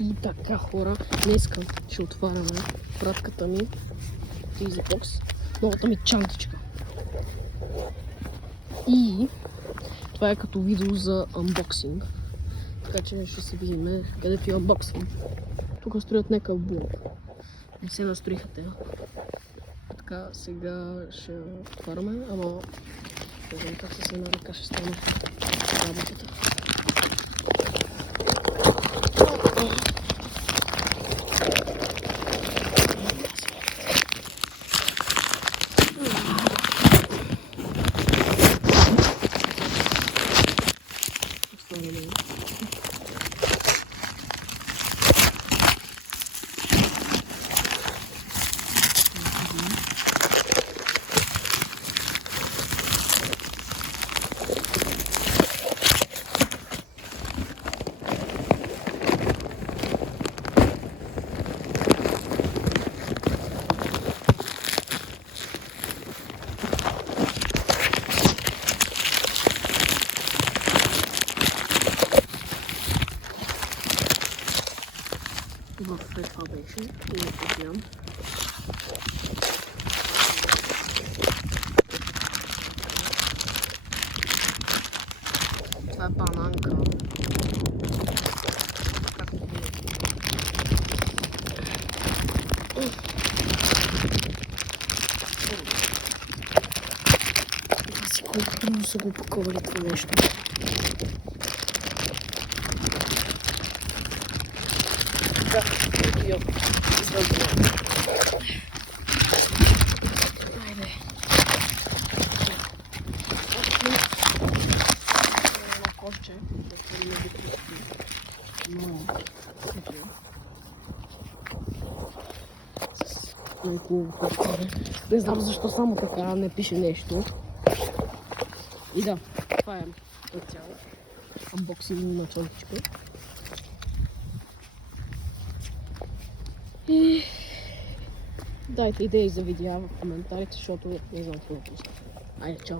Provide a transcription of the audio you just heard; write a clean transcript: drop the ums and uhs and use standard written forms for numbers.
И така, хора, днеска ще отваряме пратката ми EasyBox, новата ми чантичка. И това е като видео за анбоксинг, така че ще се видим къде ти анбоксвам. Тук строят някакъв блок, не се настроиха те. Така, сега ще отваряме, ама не знам как с една ръка ще стане работата. В това беше и не подявам. Това е бананка. Както видите. Си колко трудно са го опаковали това нещо. Да, йо, излъгвам. Айде. Едно кошче, защото не би пусти. Но, с най-хубаво кошче. Не знам защо само така не пише нещо. И да, това е цяло. Анбоксинг на чантичка. И дайте идеи за видеа в коментарите, защото не знам какво да пусна. Айде, чао!